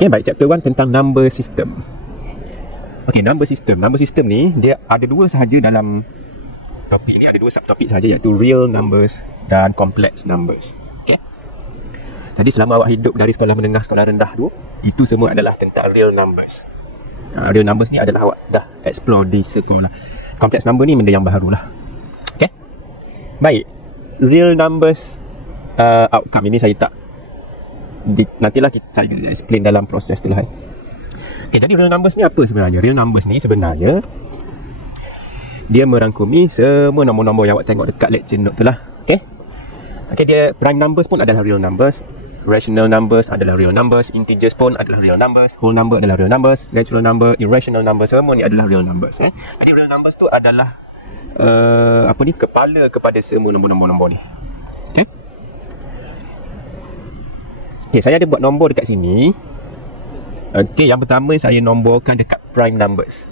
Okay, baik, chapter 1 tentang number system. Okay, number system. Number system ni dia ada dua sahaja dalam topik ni, ada dua subtopik sahaja, iaitu real numbers dan complex numbers. Okay. Jadi selama awak hidup dari sekolah menengah, sekolah rendah tu, itu semua adalah tentang real numbers. Real numbers ni adalah awak dah explore di sekolah. Complex number ni benda yang baru lah. Okay. Baik, real numbers outcome ini saya tak nantilah saya explain dalam proses tu lah. Okay, jadi real numbers ni apa sebenarnya? Real numbers ni sebenarnya dia merangkumi semua nombor-nombor yang awak tengok dekat lecture note tu lah. Okay. Okay, dia prime numbers pun adalah real numbers, rational numbers adalah real numbers, integers pun adalah real numbers, whole number adalah real numbers, natural number, irrational number, semua ni adalah real numbers. Jadi real numbers tu adalah kepala kepada semua nombor-nombor ni. Okay. Okay, saya ada buat nombor dekat sini. Okay, yang pertama saya nomborkan dekat prime numbers.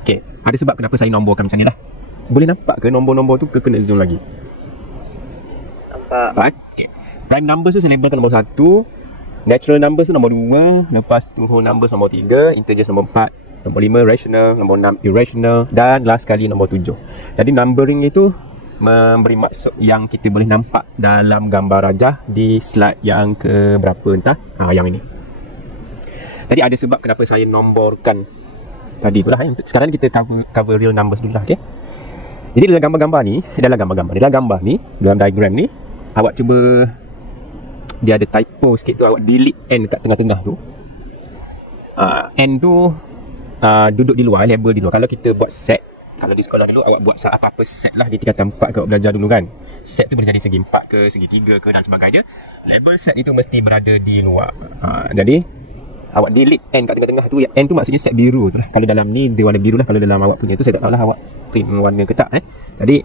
Okay, ada sebab kenapa saya nomborkan macam ni lah. Boleh nampak ke nombor-nombor tu ke kena zoom lagi? Nampak. Okay, prime numbers tu saya labelkan nombor 1, natural numbers tu nombor 2, lepas tu whole numbers nombor 3, integers nombor 4, nombor 5 rational, nombor 6 irrational, dan last kali nombor 7. Jadi numbering itu memberi maksud yang kita boleh nampak dalam gambar rajah di slide yang ke berapa entah. Yang ini. Jadi ada sebab kenapa saya nomborkan tadi itulah. Sekarang kita cover real numbers dulu lah. Okay? Jadi dalam gambar-gambar ni, dalam gambar ni, dalam diagram ni, awak cuba, dia ada typo sikit tu, awak delete n kat tengah-tengah tu. N tu duduk di luar, label di luar. Kalau kita buat set, kalau di sekolah dulu awak buat apa-apa set lah di tingkatan 4 ke awak belajar dulu kan. Set tu boleh jadi segi 4 ke, segi 3 ke dan sebagainya. Label set itu mesti berada di luar. Jadi awak delete n kat tengah-tengah tu. N tu maksudnya set biru tu lah. Kalau dalam ni dia warna biru lah. Kalau dalam awak punya tu saya tak tahu lah awak print warna ke tak. Jadi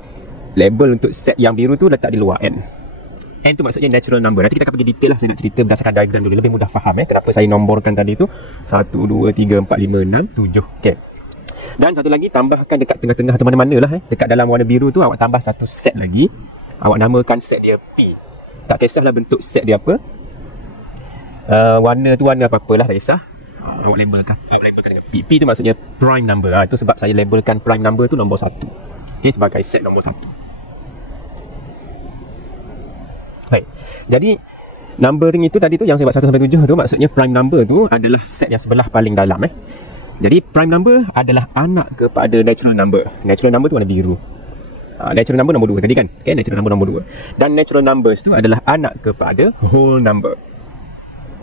label untuk set yang biru tu letak di luar n. N tu maksudnya natural number. Nanti kita akan pergi detail lah. Saya nak cerita berdasarkan diagram dulu, lebih mudah faham kenapa saya nomborkan tadi tu 1, 2, 3, 4, 5, 6, 7. Okay. Dan satu lagi, tambahkan dekat tengah-tengah atau mana-mana lah. Dekat dalam warna biru tu awak tambah satu set lagi. Awak namakan set dia P. Tak kisahlah bentuk set dia apa. Warna tu warna apa-apalah, tak kisah. Awak labelkan dengan P. P tu maksudnya prime number. Itu sebab saya labelkan prime number tu nombor 1. Okay, sebagai set nombor 1. Baik. Jadi numbering itu tadi tu yang saya buat 1 sampai 7 tu, maksudnya prime number tu adalah set yang sebelah paling dalam. Jadi prime number adalah anak kepada natural number. Natural number tu warna biru. Natural number nombor 2 tadi kan. Okay, natural number nombor 2. Dan natural numbers tu adalah anak kepada whole number.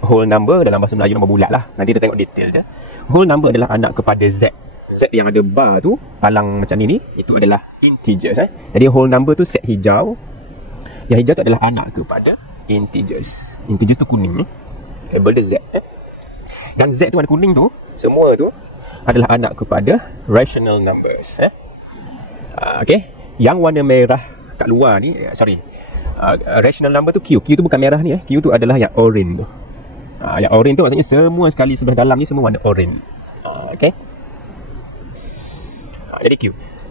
Whole number dalam bahasa Melayu nombor bulat lah. Nanti kita tengok detail dia. Whole number adalah anak kepada Z. Z yang ada bar tu, palang macam ni, itu adalah integers. Jadi whole number tu set hijau. Yang hijau tu adalah anak kepada integers. Integers tu kuning. Label dia Z. Dan Z tu warna kuning tu, semua tu adalah anak kepada rational numbers. Okay. Yang warna merah kat luar ni, rational number tu Q. Q tu bukan merah ni. Q tu adalah yang orange tu. Yang orange tu maksudnya semua sekali sebelah dalam ni semua warna orange. Okay. Jadi Q.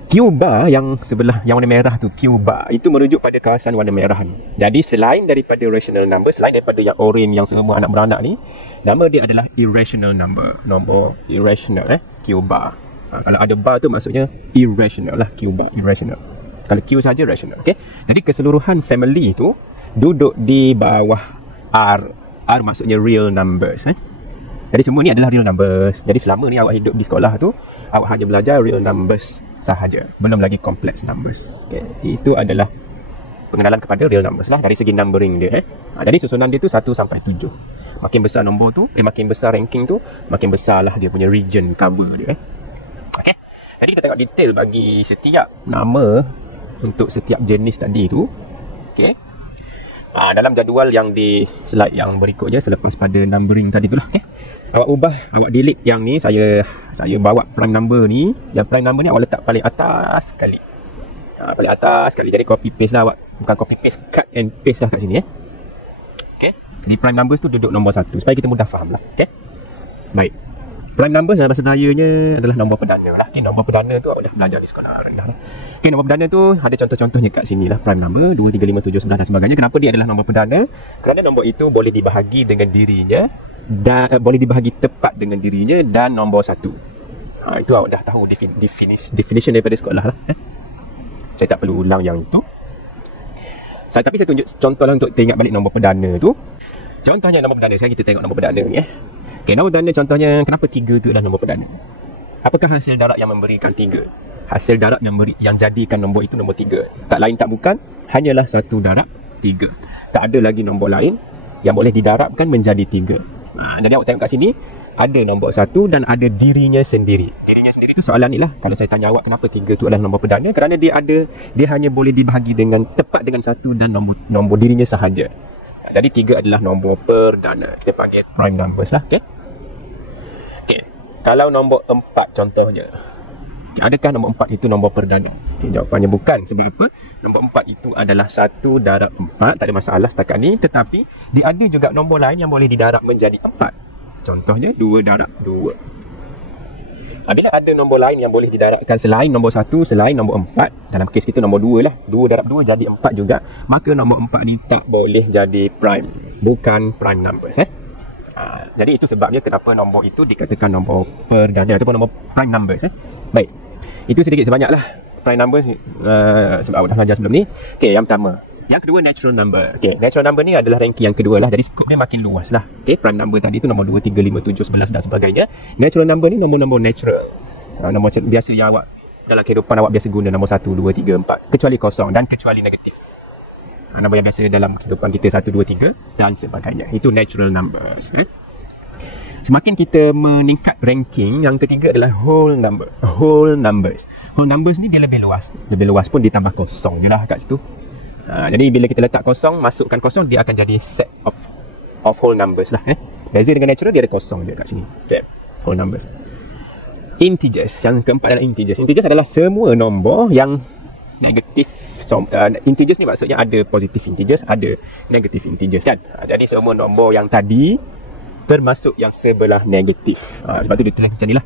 Q bar yang sebelah yang warna merah tu, Q bar, itu merujuk pada kawasan warna merah ni. Jadi selain daripada rational number, selain daripada yang orange yang semua anak beranak ni, nama dia adalah irrational number. Nombor irrational, Q bar. Kalau ada bar tu maksudnya irrational lah, Q bar, irrational. Kalau Q saja rational. Okay. Jadi keseluruhan family tu duduk di bawah R. R maksudnya real numbers. Jadi semua ni adalah real numbers. Jadi selama ni awak hidup di sekolah tu, awak hanya belajar real numbers sahaja, belum lagi complex numbers. Okay. Itu adalah pengenalan kepada real numbers lah dari segi numbering dia. Jadi susunan dia tu 1 sampai 7. Makin besar nombor tu, makin besar ranking tu, makin besar lah dia punya region cover dia. Okay. Jadi kita tengok detail bagi setiap nama untuk setiap jenis tadi tu. Okay. Dalam jadual yang di slide yang berikutnya selepas pada numbering tadi tu lah. Okay. Awak ubah, awak delete yang ni, saya bawa prime number ni. Yang prime number ni awak letak paling atas sekali. Paling atas sekali. Jadi copy paste lah awak. Bukan copy paste, cut and paste lah kat sini. Okay. Jadi prime numbers tu duduk nombor 1 supaya kita mudah faham lah. Okay. Baik. Prime numbers dalam bahasa Melayunya adalah nombor perdana lah. Okay, nombor perdana tu awak dah belajar di sekolah rendah lah. Okay, nombor perdana tu ada contoh-contohnya kat sini lah. Prime number 2, 3, 5, 7, 11 dan sebagainya. Kenapa dia adalah nombor perdana? Kerana nombor itu boleh dibahagi dengan dirinya dan boleh dibahagi tepat dengan dirinya dan nombor 1. Itu awak dah tahu definition daripada sekolah lah. Saya tak perlu ulang yang itu. Tapi saya tunjuk contoh lah untuk tengok balik nombor perdana tu. Contohnya nombor perdana. Sekarang kita tengok nombor perdana ni. Okay, nombor perdana contohnya, kenapa 3 tu adalah nombor perdana? Apakah hasil darab yang memberikan 3? Hasil darab yang jadikan nombor itu nombor 3. Tak lain tak bukan, hanyalah 1 darab 3. Tak ada lagi nombor lain yang boleh didarabkan menjadi 3. Jadi awak tengok kat sini, ada nombor 1 dan ada dirinya sendiri. Dirinya sendiri tu soalan ni lah. Kalau saya tanya awak kenapa 3 tu adalah nombor perdana, kerana dia hanya boleh dibahagi dengan tepat dengan 1 dan nombor dirinya sahaja. Jadi 3 adalah nombor perdana. Kita panggil prime numbers lah. Okay. Kalau nombor 4 contohnya, adakah nombor 4 itu nombor perdana? Jawapannya bukan. Sebab apa? Nombor 4 itu adalah 1 darab 4. Tak ada masalah setakat ni. Tetapi dia ada juga nombor lain yang boleh didarab menjadi 4. Contohnya 2 darab 2. Bila ada nombor lain yang boleh didarabkan selain nombor 1, selain nombor 4, dalam kes kita nombor 2 lah, 2 darab 2 jadi 4 juga, maka nombor 4 ni tak boleh jadi prime. Bukan prime numbers. Jadi itu sebabnya kenapa nombor itu dikatakan nombor perdana ataupun nombor prime numbers. Baik, itu sedikit sebanyak lah prime numbers sebab awak dah belajar sebelum ni. Okay, yang pertama. Yang kedua, natural number. Okay, natural number ni adalah ranking yang kedua lah. Jadi skop dia makin luas lah. Okay, prime number tadi tu nombor 2, 3, 5, 7, 11 dan sebagainya. Natural number ni nombor-nombor natural. Nombor biasa yang awak dalam kehidupan awak biasa guna, nombor 1, 2, 3, 4. Kecuali kosong dan kecuali negatif. Nombor yang biasa dalam kehidupan kita 1, 2, 3 dan sebagainya. Itu natural numbers. Semakin kita meningkat ranking, yang ketiga adalah whole number. Whole numbers. Whole numbers ni dia lebih luas. Lebih luas pun ditambah kosong je lah kat situ. Jadi bila kita letak kosong, masukkan kosong, dia akan jadi set of whole numbers lah. Beza dengan natural, dia ada kosong je kat sini. Okay. Whole numbers. Integers. Yang keempat adalah integers. Integers adalah semua nombor yang negatif. Integers ni maksudnya ada positif integers, ada negatif integers kan. Jadi semua nombor yang tadi termasuk yang sebelah negatif. Sebab tu dia tulis macam ni lah.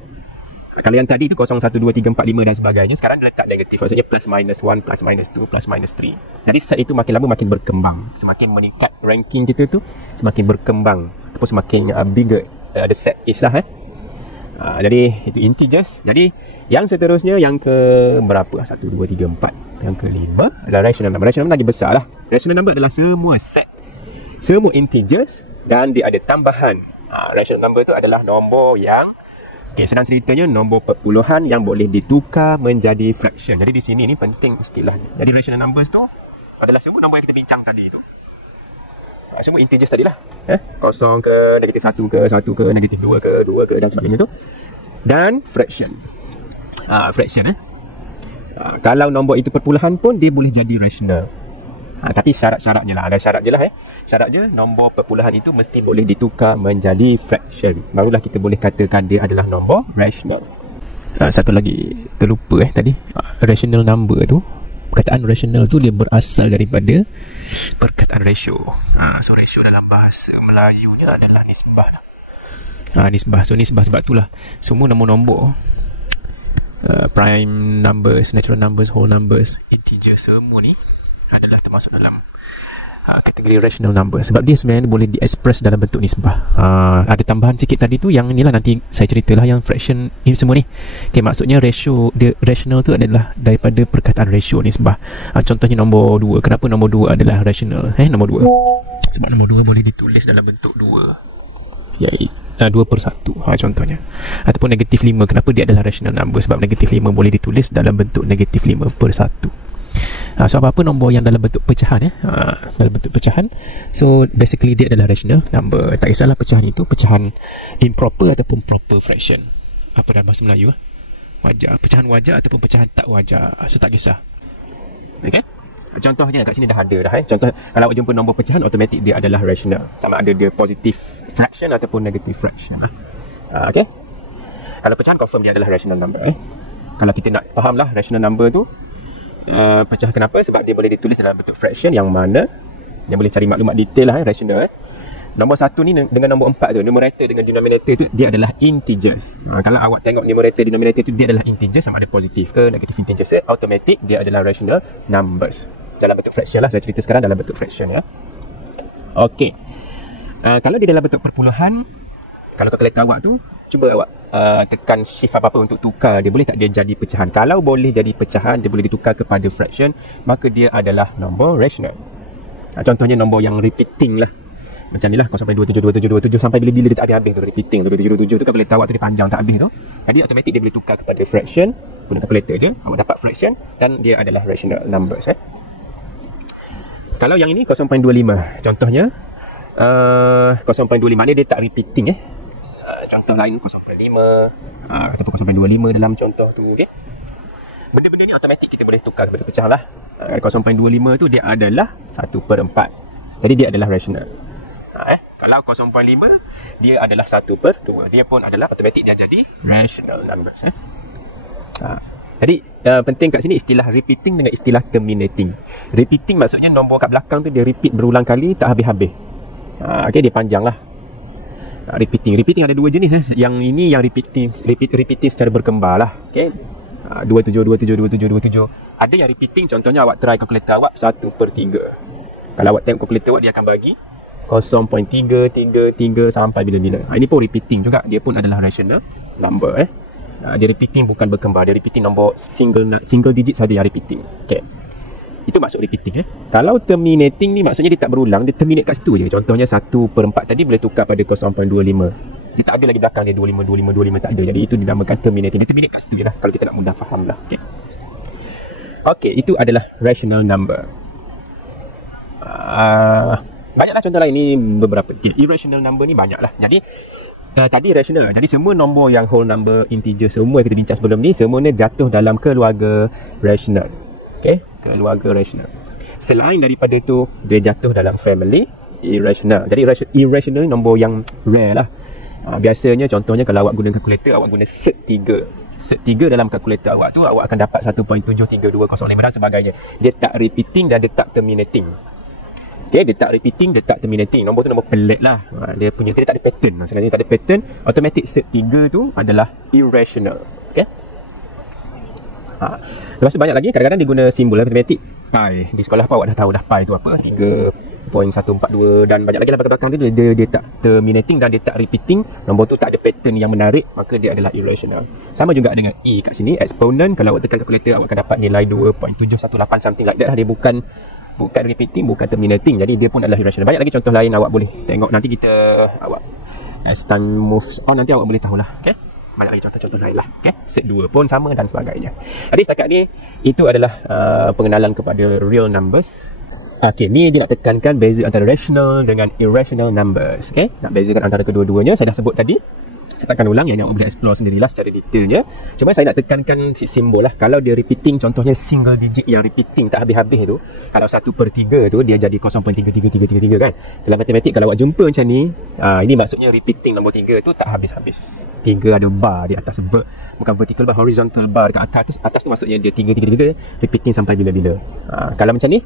Kalau yang tadi tu 0, 1, 2, 3, 4, 5 dan sebagainya, sekarang dia letak negatif. Maksudnya plus minus 1, plus minus 2, plus minus 3. Jadi set itu makin lama makin berkembang. Semakin meningkat ranking kita tu, semakin berkembang ataupun semakin bigger the set is lah. Jadi itu integers. Jadi yang seterusnya, yang ke berapa? 1, 2, 3, 4. Yang ke-5 adalah rational number. Rational number lagi besar lah. Rational number adalah semua set, semua integers dan dia ada tambahan. Rational number tu adalah nombor yang senang ceritanya nombor perpuluhan yang boleh ditukar menjadi fraction. Jadi di sini ni penting istilahnya. Jadi rational numbers tu adalah semua nombor yang kita bincang tadi tu. Semua integers tadilah. 0 ke, negatif 1 ke, 1 ke, negatif 2 ke, 2 ke dan sebagainya tu. Dan fraction. Fraction kalau nombor itu perpuluhan pun dia boleh jadi rational. Tapi syarat-syaratnya lah. Ada syarat je lah. Syarat je, nombor perpuluhan itu mesti boleh ditukar menjadi fraction. Barulah kita boleh katakan dia adalah nombor rational. Satu lagi terlupa tadi. Rational number tu, perkataan rational tu dia berasal daripada perkataan ratio. So ratio dalam bahasa Melayunya adalah nisbah. Nisbah. So nisbah sebab itulah semua nombor-nombor, prime numbers, natural numbers, whole numbers, integer, semua ni adalah termasuk dalam kategori rational number. Sebab dia sebenarnya boleh diekspres dalam bentuk nisbah. Ada tambahan sikit tadi tu, yang inilah nanti saya ceritalah yang fraction ini semua ni. Okay, maksudnya ratio, dia rational tu adalah daripada perkataan ratio, nisbah. Contohnya nombor 2. Kenapa nombor 2 adalah rational? Nombor 2. Sebab nombor 2 boleh ditulis dalam bentuk 2. Iaitu 2/1 contohnya. Ataupun negatif 5. Kenapa dia adalah rational number? Sebab negatif 5 boleh ditulis dalam bentuk negatif 5/1. So apa-apa nombor yang dalam bentuk pecahan dalam bentuk pecahan, so basically dia adalah rational number. Tak kisahlah pecahan itu pecahan improper ataupun proper fraction. Apa dalam bahasa Melayu wajar, pecahan wajar ataupun pecahan tak wajar. So tak kisah. Okay, contohnya kat sini dah ada dah. Contoh, kalau awak jumpa nombor pecahan, automatik dia adalah rational, sama ada dia positive fraction ataupun negative fraction. Okay, kalau pecahan confirm dia adalah rational number. Kalau kita nak faham lah rational number tu pecah kenapa, sebab dia boleh ditulis dalam bentuk fraction, yang mana dia boleh cari maklumat detail lah rational. Nombor 1 ni dengan nombor 4 tu, numerator dengan denominator tu dia adalah integers. Kalau awak tengok numerator denominator tu dia adalah integers, sama ada positif ke negatif integers, automatic dia adalah rational numbers dalam bentuk fraction lah. Saya cerita sekarang dalam bentuk fraction. Okey, kalau dia dalam bentuk perpuluhan, Kalau kalkulator awak tu, cuba awak tekan shift apa-apa untuk tukar dia. Boleh tak dia jadi pecahan? Kalau boleh jadi pecahan, dia boleh ditukar kepada fraction, maka dia adalah nombor rational. Contohnya nombor yang repeating lah. Macam ni lah, 0.272727 sampai bila-bila dia tak habis-habis tu, repeating tu, 2727 tu kalkulator awak tu dia panjang tak habis tu. Jadi automatik dia boleh tukar kepada fraction, guna kalkulator je, awak dapat fraction dan dia adalah rational numbers. Kalau yang ini 0.25, contohnya 0.25 ni dia tak repeating contoh lain 0.5 ataupun 0.25 dalam contoh tu, okey. Benda-benda ni automatik kita boleh tukar kepada pecah lah. 0.25 tu dia adalah 1/4. Jadi dia adalah rational. Kalau 0.5 dia adalah 1/2. Dia pun adalah automatik dia jadi rational numbers. Jadi penting kat sini istilah repeating dengan istilah terminating. Repeating maksudnya nombor kat belakang tu dia repeat berulang kali tak habis-habis. Okey, dia panjang lah. Repeating ada dua jenis. Yang ini yang repeating secara berkembar lah. Okey. 27. Ada yang repeating, contohnya awak try kalkulator awak 1/3. Kalau awak tengok kalkulator awak, dia akan bagi 0.333 sampai bila-bila. Ini pun repeating juga, dia pun adalah rational number. Dia repeating bukan berkembar, dia repeating nombor single digit saja yang repeating. Okey. Itu maksud repeating. Kalau terminating ni maksudnya dia tak berulang, dia terminate kat situ je. Contohnya 1/4 tadi boleh tukar pada 0.25. Dia tak ada lagi belakang dia 25 tak ada. Jadi itu dinamakan terminating. Dia terminate kat situ je lah, kalau kita nak mudah faham lah. Okey, itu adalah rational number. Banyaklah contoh lain ni, beberapa. Irrational number ni banyak lah. Jadi tadi rational. Jadi semua nombor yang whole number, integer, semua yang kita bincang sebelum ni, semuanya jatuh dalam keluarga rational. Okey, keluarga rational. Selain daripada itu, dia jatuh dalam family irrational. Jadi irrational ni nombor yang rare lah. Biasanya contohnya kalau awak guna kalkulator, awak guna set 3. Set 3 dalam kalkulator awak tu, awak akan dapat 1.73205 dan sebagainya. Dia tak repeating dan dia tak terminating. Okey, dia tak repeating, dia tak terminating. Nombor tu nombor pelik lah. Dia tak ada pattern. Sekali tak ada pattern, automatic set 3 tu adalah irrational. Okey. Lepas tu banyak lagi, kadang-kadang dia guna simbol matematik pi. Di sekolah apa awak dah tahu dah pi tu apa, 3.142 dan banyak lagi lah belakang dia tak terminating dan dia tak repeating. Nombor tu tak ada pattern yang menarik, maka dia adalah irrational. Sama juga dengan E kat sini, exponent. Kalau awak tekan kalkulator, awak akan dapat nilai 2.718 something like that lah. Dia bukan repeating, bukan terminating. Jadi dia pun adalah irrational. Banyak lagi contoh lain awak boleh tengok nanti awak as time moves on, nanti awak boleh tahulah. Okey. Banyak lagi contoh-contoh lain lah. Set 2 pun sama dan sebagainya. Jadi setakat ni, itu adalah pengenalan kepada real numbers. Okey, ni dia nak tekankan beza antara rational dengan irrational numbers. Okey, nak bezakan antara kedua-duanya. Saya dah sebut tadi. Saya takkan ulang, yang awak boleh explore sendirilah secara detailnya. Cuma saya nak tekankan simbol lah. Kalau dia repeating, contohnya single digit yang repeating tak habis-habis tu, kalau 1/3 tu dia jadi 0.33333 kan. Dalam matematik kalau awak jumpa macam ni, ini maksudnya repeating nombor 3 tu tak habis-habis. 3 ada bar di atas, bukan vertical bar, horizontal bar dekat atas tu maksudnya dia 333 repeating sampai bila-bila. Kalau macam ni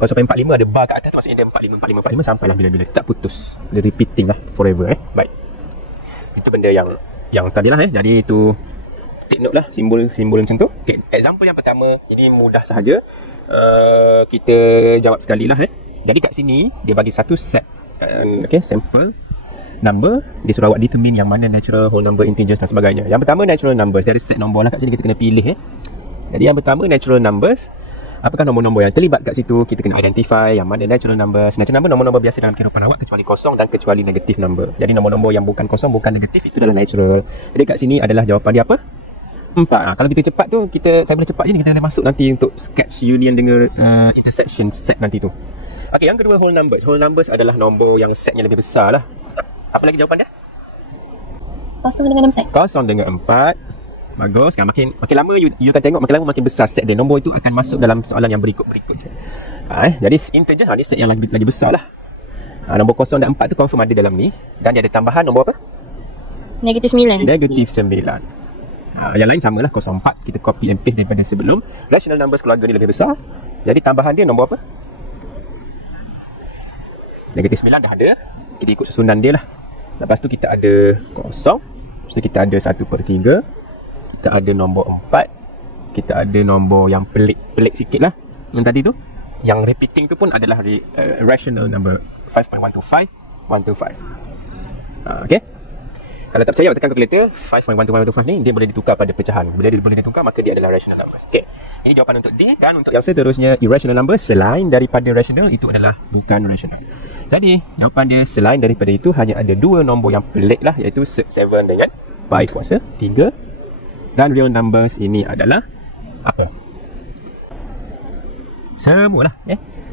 0.45 ada bar kat atas tu maksudnya dia 45 sampailah bila-bila, tak putus. Dia repeating lah forever. Baik. Itu benda yang tadilah. Jadi itu take note lah simbol macam tu. Okay, example yang pertama ini mudah sahaja. Kita jawab sekali lah. Jadi kat sini dia bagi satu set sample number. Dia suruh awak determine yang mana natural, whole number, integers dan sebagainya. Yang pertama natural numbers. Dari set nombor lah kat sini kita kena pilih. Jadi yang pertama natural numbers. Apakah nombor-nombor yang terlibat kat situ? Kita kena identify yang mana natural numbers. Natural number nombor-nombor biasa dalam kehidupan awak kecuali kosong dan kecuali negatif number. Jadi nombor-nombor yang bukan kosong, bukan negatif, itu adalah natural. Jadi kat sini adalah jawapan dia apa? 4. Kalau kita cepat tu, saya boleh cepat je ni, kita boleh masuk nanti untuk sketch union dengan intersection set nanti tu. Okey, yang kedua whole numbers. Whole numbers adalah nombor yang setnya lebih besar lah. Apa lagi jawapan dia? 0 dengan 4. 0 dengan 4. Bagus kan, makin lama you akan tengok makin lama makin besar set dia. Nombor itu akan masuk dalam soalan yang berikut. Jadi integer ni set yang lagi besar lah. Nombor 0 dan 4 tu confirm ada dalam ni. Dan dia ada tambahan nombor apa? Negatif 9. Negatif 9. Yang lain samalah, 0, 4 kita copy and paste daripada sebelum. Rational numbers keluarga ni lebih besar. Jadi tambahan dia nombor apa? Negatif 9 dah ada. Kita ikut susunan dia lah. Lepas tu kita ada 0. Lepas tu kita ada 1/3. Kita ada nombor 4. Kita ada nombor yang pelik sikit lah, yang tadi tu. Yang repeating tu pun adalah rational number 5.125. 125. Okay. Kalau tak percaya, tekan kalkulator 5.12125 ni, dia boleh ditukar pada pecahan. Bila dia boleh ditukar, maka dia adalah rational numbers. Okey. Ini jawapan untuk D. Dan untuk yang seterusnya, irrational number selain daripada rational, itu adalah bukan rational. Jadi, jawapan dia selain daripada itu hanya ada dua nombor yang pelik lah, iaitu 7 dengan pi kuasa 3. Dan real numbers ini adalah apa? Semua lah.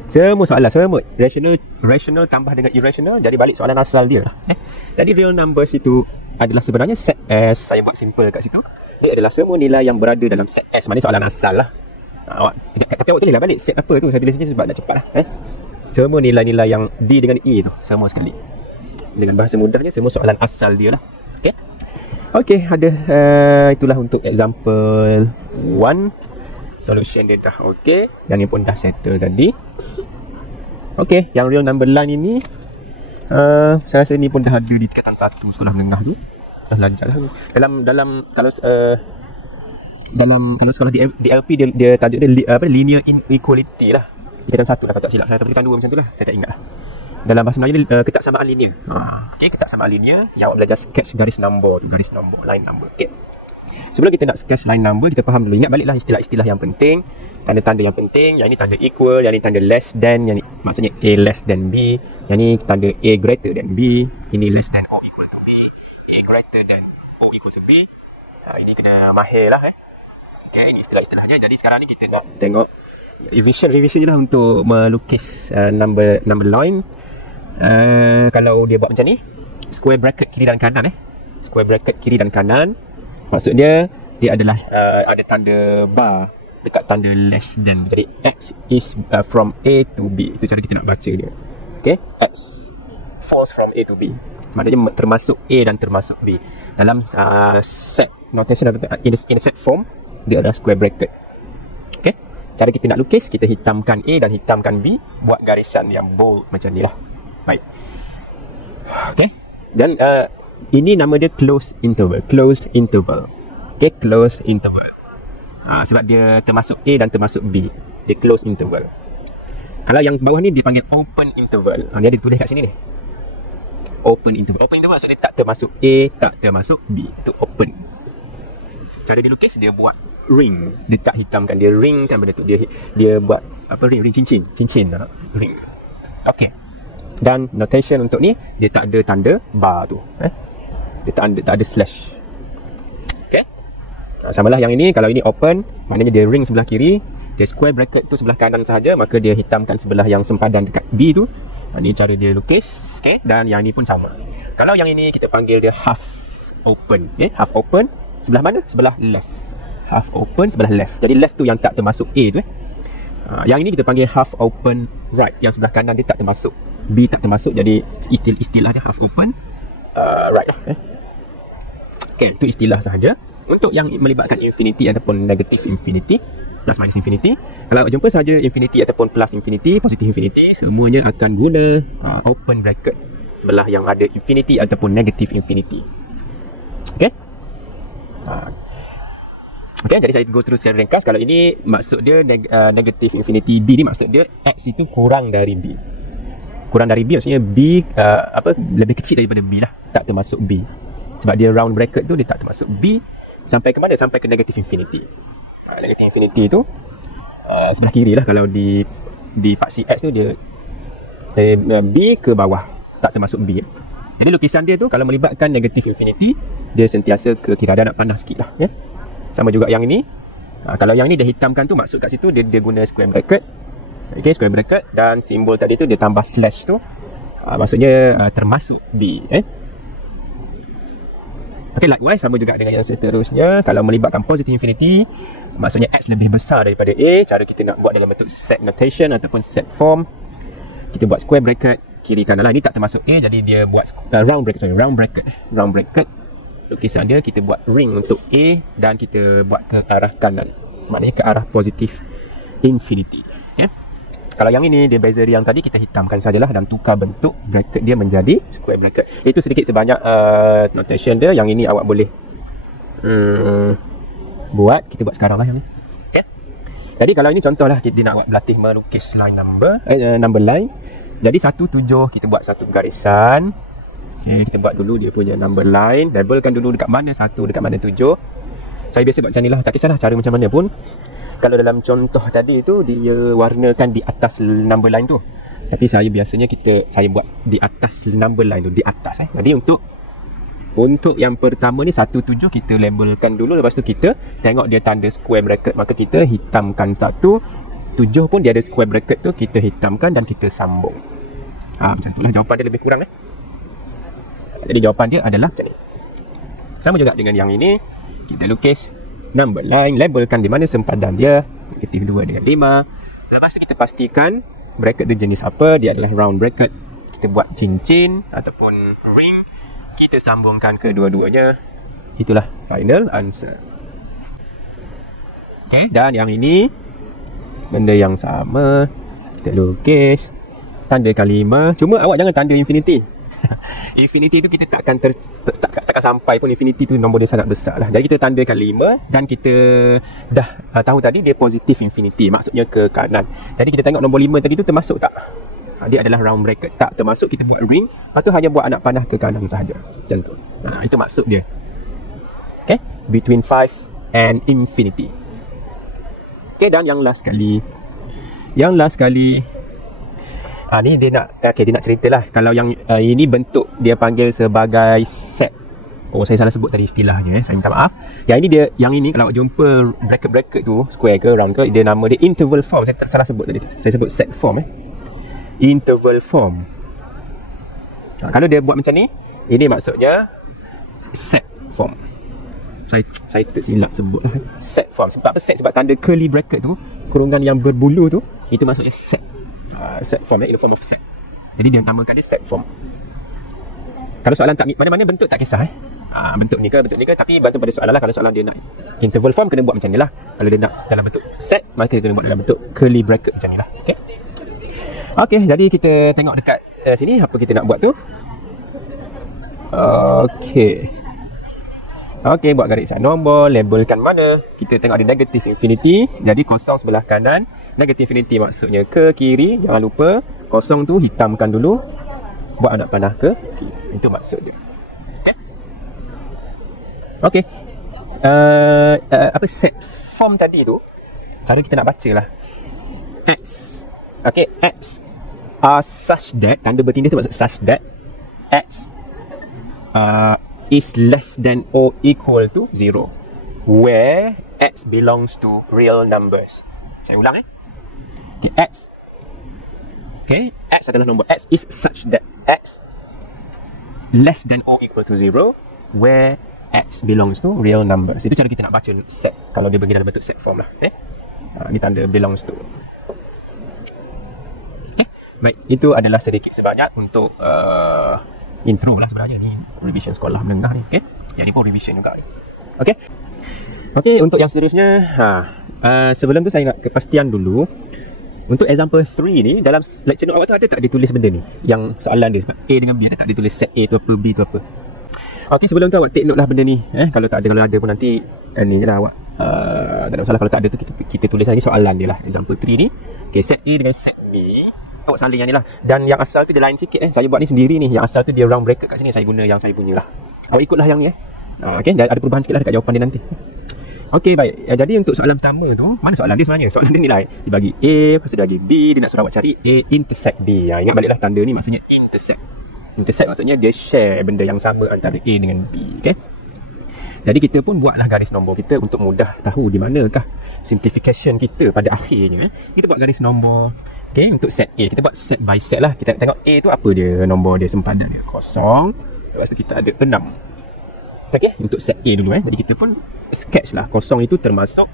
Semua soalan, semua rational tambah dengan irrational, jadi balik soalan asal dia lah. Jadi real numbers itu adalah sebenarnya set S. Saya buat simple kat situ. Dia adalah semua nilai yang berada dalam set S. Maknanya soalan asal lah. Tapi awak tulis lah balik set apa tu. Saya tulis je sebab nak cepat lah. Semua nilai-nilai yang D dengan E tu, semua sekali. Dengan bahasa mudahnya, semua soalan asal dia lah. Okay, ada itulah untuk example 1. Solution dia dah okey. Yang ni pun dah settle tadi. Okey, yang real number line ini saya rasa ni pun dah ada di tingkatan 1 sekolah menengah tu. Dah lancar lah. Dalam kalau sekolah DLP dia tajuk dia linear inequality lah. Tingkatan 1 lah kalau tak silap saya, atau tingkatan 2 macam tu lah. Saya tak ingat lah. Dalam bahasa Melayu dia ketaksamaan linear. Okey, ketaksamaan linear yang awak belajar sketch garis nombor tu, garis nombor, line number. Okey. Sebelum kita nak sketch line number, kita faham dulu. Ingat baliklah istilah-istilah yang penting, tanda-tanda yang penting. Yang ini tanda equal, yang ini tanda less than, yang ini maksudnya A less than B, yang ini tanda A greater than B, ini less than or equal to B, A greater than or equal to B. Ini kena mahir lah. Okay, ini istilah-istilahnya. Jadi sekarang ni kita nak tengok revision je lah untuk melukis number line. Kalau dia buat macam ni, square bracket kiri dan kanan. Square bracket kiri dan kanan, maksud dia adalah ada tanda bar dekat tanda less than. Jadi X is from A to B. Itu cara kita nak baca dia. Okay, X falls from A to B, maknanya termasuk A dan termasuk B. Dalam set notation in a set form, dia adalah square bracket. Okay, cara kita nak lukis, kita hitamkan A dan hitamkan B, buat garisan yang bold macam ni lah. Baik. Okay, dan ini nama dia closed interval. Okay, closed interval. Sebab dia termasuk A dan termasuk B. Dia closed interval. Kalau yang bawah ni dipanggil open interval. Dia ada tulis kat sini ni. Open interval. Open interval maksud dia tak termasuk A, tak termasuk B. Itu open. Cara dia lukis, dia buat ring. Dia tak hitamkan, dia ringkan benda tu. Dia buat apa, ring cincin. Ring. Okay. Dan notation untuk ni, dia tak ada tanda bar tu. Dia tak ada slash. Okay. Samalah yang ini. Kalau ini open, maknanya dia ring sebelah kiri. Dia square bracket tu sebelah kanan sahaja, maka dia hitamkan sebelah yang sempadan dekat B tu. Ini cara dia lukis. Okay. Dan yang ini pun sama. Kalau yang ini kita panggil dia half open. Half open sebelah mana? Sebelah left. Half open sebelah left. Jadi left tu yang tak termasuk A tu. Yang ini kita panggil half open right. Yang sebelah kanan dia tak termasuk. B tak termasuk, jadi istilah dia half open right lah. Okay, itu istilah sahaja. Untuk yang melibatkan infinity ataupun negative infinity, plus minus infinity, kalau jumpa sahaja infinity ataupun plus infinity, positive infinity, semuanya akan guna open bracket sebelah yang ada infinity ataupun negative infinity. Okay. Okay, jadi saya go terus secara ringkas. Kalau ini maksud dia negative infinity B ni, maksud dia X itu kurang dari B. Kurang dari B maksudnya B lebih kecil daripada B lah, tak termasuk B. Sebab dia round bracket tu, dia tak termasuk B. Sampai ke mana? Sampai ke negative infinity. Negative infinity tu sebelah kiri lah. Kalau di paksi X tu, dia B ke bawah, tak termasuk B. Jadi lukisan dia tu kalau melibatkan negative infinity, dia sentiasa ke kiri. Ada nak panah sikit lah. Sama juga yang ini. Kalau yang ni dia hitamkan tu, maksud kat situ dia guna square bracket. Okay, square bracket, dan simbol tadi tu dia tambah slash tu, maksudnya termasuk B. Okay, likewise sama juga dengan yang seterusnya. Kalau melibatkan positive infinity, maksudnya X lebih besar daripada A. Cara kita nak buat dalam bentuk set notation ataupun set form, kita buat square bracket kiri kanan lah. Ini tak termasuk A, jadi dia buat round bracket. Lukisan dia kita buat ring untuk A, dan kita buat ke arah kanan, maknanya ke arah positive infinity. Kalau yang ini dia beza yang tadi, kita hitamkan sajalah dan tukar bentuk bracket dia menjadi square bracket. Itu sedikit sebanyak notation dia. Yang ini awak boleh buat. Kita buat sekarang lah yang ni. Okay. Jadi kalau ini contohlah dia nak awak berlatih melukis line number line. Jadi 1, 7 kita buat satu garisan. Okay, kita buat dulu dia punya number line. Labelkan dulu dekat mana 1, dekat mana 7. Saya biasa buat macam ni lah. Tak kisahlah cara macam mana pun. Kalau dalam contoh tadi tu, dia warnakan di atas number line tu. Tapi saya biasanya saya buat di atas number line tu. Di atas Jadi untuk yang pertama ni 17 kita labelkan dulu. Lepas tu kita tengok dia tanda square bracket. Maka kita hitamkan 1. 7 pun dia ada square bracket tu. Kita hitamkan dan kita sambung. Macam tu lah. Jawapan dia lebih kurang Jadi jawapan dia adalah macam ni. Sama juga dengan yang ini. Kita lukis number line, labelkan di mana sempadan dia. Negatif 2 dengan 5. Lepas tu kita pastikan bracket dia jenis apa. Dia adalah round bracket. Kita buat cincin ataupun ring. Kita sambungkan kedua-duanya. Itulah final answer. Okay, dan yang ini benda yang sama. Kita lukis tandakan 5. Cuma awak jangan tanda infinity. Infinity tu kita takkan sampai pun. Infinity tu nombor dia sangat besar lah. Jadi kita tandakan 5. Dan kita dah tahu tadi dia positif infinity. Maksudnya ke kanan. Jadi kita tengok nombor 5 tadi tu termasuk tak? Dia adalah round bracket. Tak termasuk, kita buat ring. Lepas tu hanya buat anak panah ke kanan sahaja. Macam tu. Itu maksud dia. Okay, between 5 and infinity. Okay, dan yang last sekali. Ni dia nak ceritalah. Kalau yang ini bentuk dia panggil sebagai set. Saya salah sebut tadi istilahnya. Saya minta maaf. Yang ini kalau jumpa bracket-bracket tu, square ke round ke, dia nama dia interval form. Saya tak salah sebut tadi. Saya sebut set form interval form. Kalau dia buat macam ni, ini maksudnya set form. Saya tersilap sebut set form. Sebab apa set? Sebab tanda curly bracket tu, kurungan yang berbulu tu, itu maksudnya set. Set form in the form of set. Jadi dia namakan dia set form. Kalau soalan tak mana-mana bentuk tak kisah bentuk ni ke, tapi bantu pada soalan lah. Kalau soalan dia nak interval form, kena buat macam ni lah. Kalau dia nak dalam bentuk set, maka dia kena buat dalam bentuk curly bracket macam ni lah. Okay, jadi kita tengok dekat sini apa kita nak buat tu. Okay, buat garisan nombor, labelkan mana. Kita tengok ada negatif infinity. Jadi kosong sebelah kanan. Negatif infinity maksudnya ke kiri. Jangan lupa kosong tu hitamkan dulu. Buat anak panah ke kiri. Itu maksud dia. Okay. Set form tadi tu, cara kita nak baca lah. X. Okay, X such that, tanda bertindak tu maksud such that X is less than or equal to 0 where X belongs to real numbers. Saya ulang Okay, X adalah nombor. X is such that X less than or equal to 0 where X belongs to real numbers. Itu cara kita nak baca set. Kalau dia bagi dalam bentuk set form lah. Ni tanda belongs to. Baik, itu adalah sedikit sebanyak untuk intro lah sebenarnya. Ni revision sekolah menengah ni. Yang ni pun revision juga. Okay, untuk yang seterusnya, sebelum tu saya nak kepastian dulu. Untuk example 3 ni, dalam lecture note awak tu ada tak ditulis benda ni? Yang soalan dia, sebab A dengan B ada tak ditulis set A tu apa, B tu apa? Okay, sebelum tu awak take note lah benda ni. Kalau ada pun nanti ni je lah awak. Tak ada masalah. Kalau tak ada tu kita tulis lagi soalan dia lah. Example 3 ni. Okay, set A dengan set B. Awak salin yang ni lah. Dan yang asal tu dia lain sikit Saya buat ni sendiri ni. Yang asal tu dia round bracket kat sini. Saya guna yang saya punya lah. Awak ikutlah yang ni Okay, dan ada perubahan sikit lah dekat jawapan dia nanti. Okay, baik. Jadi untuk soalan pertama tu, mana soalan dia sebenarnya? Soalan dia ni lah Dia bagi A, lepas tu dia bagi B. Dia nak suruh awak cari A intersect B. Ingat baliklah tanda ni maksudnya intersect. Intersect maksudnya dia share benda yang sama antara A dengan B. Okay, jadi kita pun buatlah garis nombor kita untuk mudah tahu di manakah simplification kita pada akhirnya. Kita buat garis nombor. Okay, untuk set A, kita buat set by set lah. Kita tengok A tu apa dia, nombor dia, sempadan dia 0. Lepas tu kita ada 6. Okay, untuk set A dulu Jadi kita pun sketch lah. 0 itu termasuk,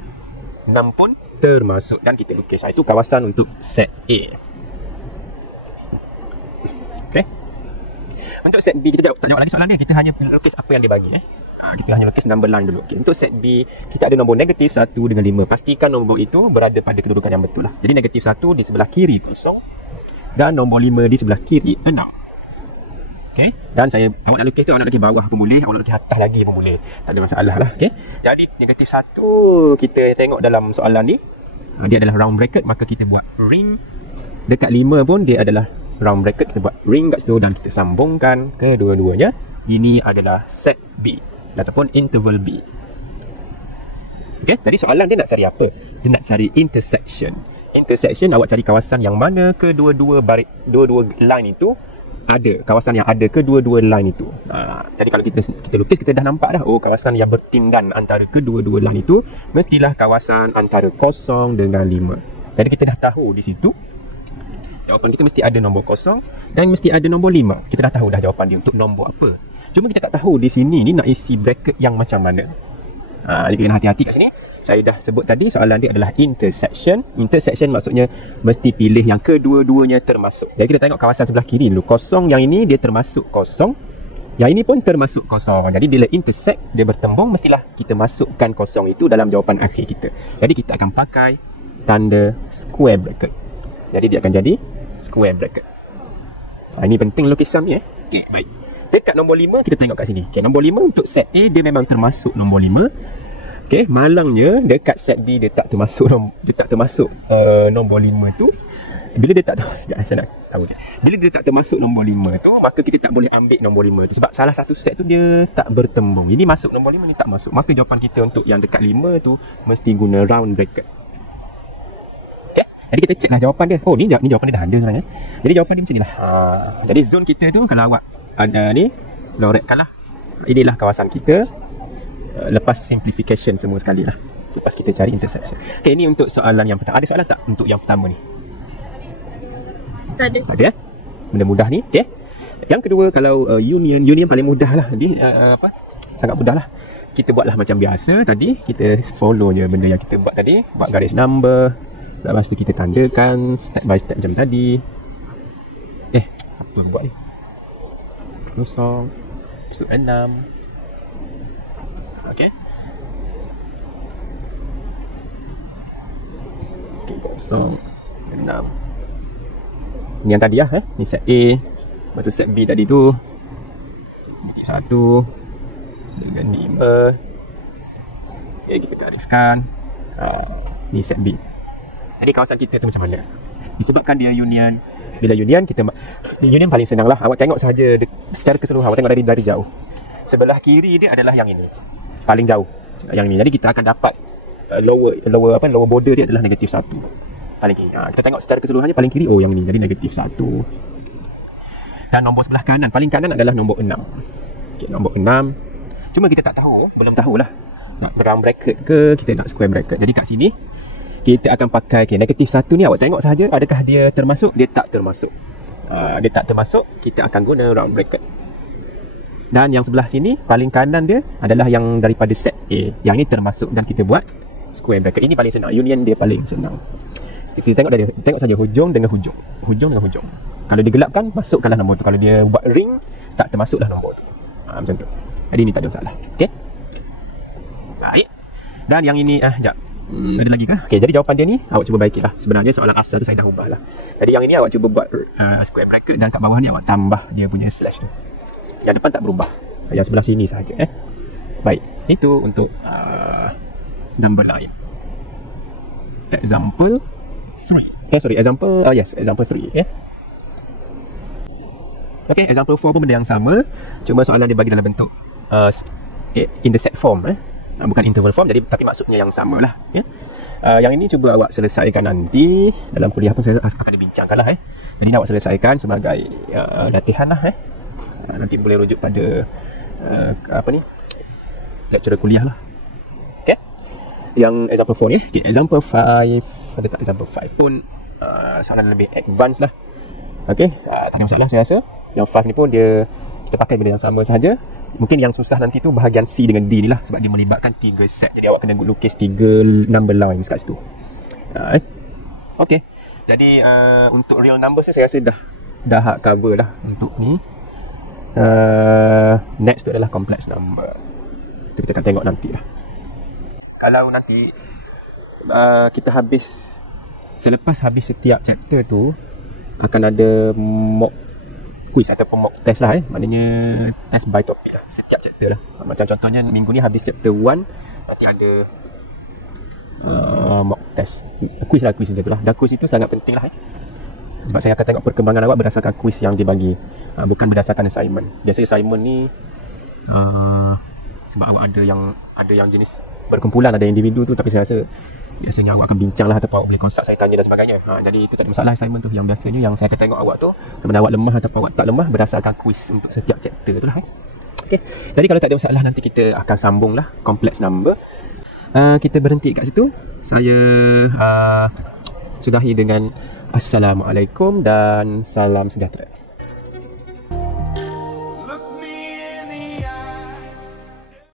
6 pun termasuk. Dan kita lukis. Itu kawasan untuk set A. Okay, untuk set B, kita tak jawab lagi soalan dia. Kita hanya lukis apa yang dia bagi Kita hanya lukis number line dulu. Okay, untuk set B, kita ada nombor negatif 1 dengan 5. Pastikan nombor itu berada pada kedudukan yang betul lah. Jadi negatif 1 di sebelah kiri 0 dan nombor 5 di sebelah kiri 6. Okay, dan awak nak lukis tu, awak nak lukis bawah pun boleh, awak nak lukis atas lagi pun boleh. Tak ada masalah lah. Okay, jadi negatif 1 kita tengok dalam soalan ni, dia adalah round bracket. Maka kita buat ring. Dekat 5 pun dia adalah round bracket, kita buat ring kat situ dan kita sambungkan kedua-duanya. Ini adalah set B ataupun interval B. Okey, tadi soalan dia nak cari apa? Dia nak cari intersection. Intersection, awak cari kawasan yang mana kedua-dua line itu ada, kawasan yang ada kedua-dua line itu. Jadi kalau kita lukis, kita dah nampak dah, oh kawasan yang bertinggan antara kedua-dua line itu mestilah kawasan antara 0 dengan 5. Jadi kita dah tahu di situ jawapan kita mesti ada nombor 0 dan mesti ada nombor 5. Kita dah tahu dah jawapan dia untuk nombor apa. Cuma kita tak tahu di sini ni nak isi bracket yang macam mana. Jadi kena hati-hati kat sini. Saya dah sebut tadi soalan dia adalah intersection. Intersection maksudnya mesti pilih yang kedua-duanya termasuk. Jadi kita tengok kawasan sebelah kiri dulu. 0 yang ini dia termasuk 0. Yang ini pun termasuk 0. Jadi bila intersect, dia bertembung, mestilah kita masukkan 0 itu dalam jawapan akhir kita. Jadi kita akan pakai tanda square bracket. Jadi dia akan jadi square bracket. Ini penting lukisan ni. Okay, baik. Dekat nombor 5 kita tengok kat sini. Okay, nombor 5 untuk set A dia memang termasuk nombor 5. Okey, malangnya dekat set B dia tak termasuk nombor 5 tu. Bila dia tak saya nak tahu dia. Bila dia tak termasuk nombor 5 tu, maka kita tak boleh ambil nombor 5 tu sebab salah satu set tu dia tak bertembung. Ini masuk nombor 5, ni tak masuk. Maka jawapan kita untuk yang dekat 5 tu mesti guna round bracket. Okey, jadi kita ceklah jawapan dia. Oh, ni jawapan dia dah ada sebenarnya. Jadi jawapan dia macam inilah. Jadi zone kita tu kalau awak ada ni, lorekkanlah. Inilah kawasan kita. Lepas simplification semua sekali lah. Lepas kita cari intersection. Okay, ini untuk soalan yang pertama. Ada soalan tak untuk yang pertama ni? Tak ada. Tak ada ya? Benda mudah ni. Okay. Yang kedua, kalau union paling mudah lah. Sangat mudah lah. Kita buatlah macam biasa tadi. Kita follow je benda yang kita buat tadi. Buat garis number. Lepas tu kita tandakan step by step macam tadi. Apa buat ni? 0, 6. Okey. Okey, 0, 6. Ni yang tadi lah. Ni set A. Lepas tu set B tadi tu. Negatif 1 dengan 5. Okay, kita gariskan. Ni set B. Jadi kawasan kita tu macam mana? Disebabkan dia union. Bila union paling senang lah. Awak tengok sahaja secara keseluruhan. Awak tengok dari jauh. Sebelah kiri dia adalah yang ini. Paling jauh yang ni. Jadi kita akan dapat lower border dia adalah negatif 1. Paling kiri. Kita tengok secara keseluruhannya paling kiri, oh yang ni. Jadi negatif 1. Dan nombor sebelah kanan, paling kanan adalah nombor 6. Okay, nombor 6. Cuma kita tak tahu, belum tahulah nak round bracket ke kita nak square bracket. Jadi kat sini kita akan pakai negatif 1 ni, awak tengok sahaja adakah dia termasuk, dia tak termasuk. Dia tak termasuk, kita akan guna round bracket. Dan yang sebelah sini, paling kanan dia adalah yang daripada set A. Yang ini termasuk dan kita buat square bracket. Ini paling senang. Union dia paling senang. Kita tengok saja hujung dengan hujung. Hujung dengan hujung. Kalau digelapkan, masukkanlah nombor tu. Kalau dia buat ring, tak termasuklah nombor tu. Macam tu. Jadi ini tak ada masalah. Okey. Baik. Dan yang ini, sekejap. Ada lagi kah? Okey, jadi jawapan dia ni, awak cuba baikilah. Sebenarnya soalan asal tu saya dah ubah lah. Jadi yang ini awak cuba buat square bracket dan kat bawah ni awak tambah dia punya slash tu. Yang depan tak berubah. Yang sebelah sini sahaja. Baik. Itu untuk number lain. Example 3. Example 3. Okay, example 4 pun benda yang sama. Cuma soalan dia bagi dalam bentuk intersect form. Bukan interval form. Jadi tapi maksudnya yang sama lah. Yang ini cuba awak selesaikan nanti. Dalam kuliah pun saya akan bincangkan lah. Jadi awak selesaikan sebagai latihan lah. Nanti boleh rujuk pada lecturer kuliah lah. Okay. Yang example 4 ni. Okay, example 5. Ada tak example 5 pun soalan lebih advance lah. Okay, tak ada masalah saya rasa. Yang 5 ni pun kita pakai benda yang sama sahaja. Mungkin yang susah nanti tu bahagian C dengan D ni lah. Sebab dia melibatkan 3 set. Jadi awak kena lukis 3 number lines kat situ. Okay. Jadi untuk real numbers saya rasa dah cover lah untuk ni. Next tu adalah complex number. Itu kita akan tengok nanti lah. Kalau nanti kita selepas habis setiap chapter tu akan ada mock quiz ataupun mock test lah. Maknanya test by topic lah setiap chapter lah. Macam contohnya minggu ni habis chapter 1, nanti ada mock test, quiz macam tu lah. Dan quiz itu sangat penting lah. Sebab saya akan tengok perkembangan awak berdasarkan kuis yang dibagi, bukan berdasarkan assignment. Biasanya assignment ni sebab awak ada yang jenis berkumpulan, ada individu tu, tapi saya rasa biasanya awak akan bincang lah, ataupun awak boleh konsult saya tanya dan sebagainya. Jadi itu tak ada masalah assignment tu. Yang biasanya yang saya akan tengok awak tu, sebenarnya awak lemah ataupun awak tak lemah berdasarkan kuis untuk setiap chapter tu lah. Okay. Jadi kalau tak ada masalah, nanti kita akan sambung lah complex number. Kita berhenti kat situ. Saya sudahi dengan Assalamualaikum dan salam sejahtera.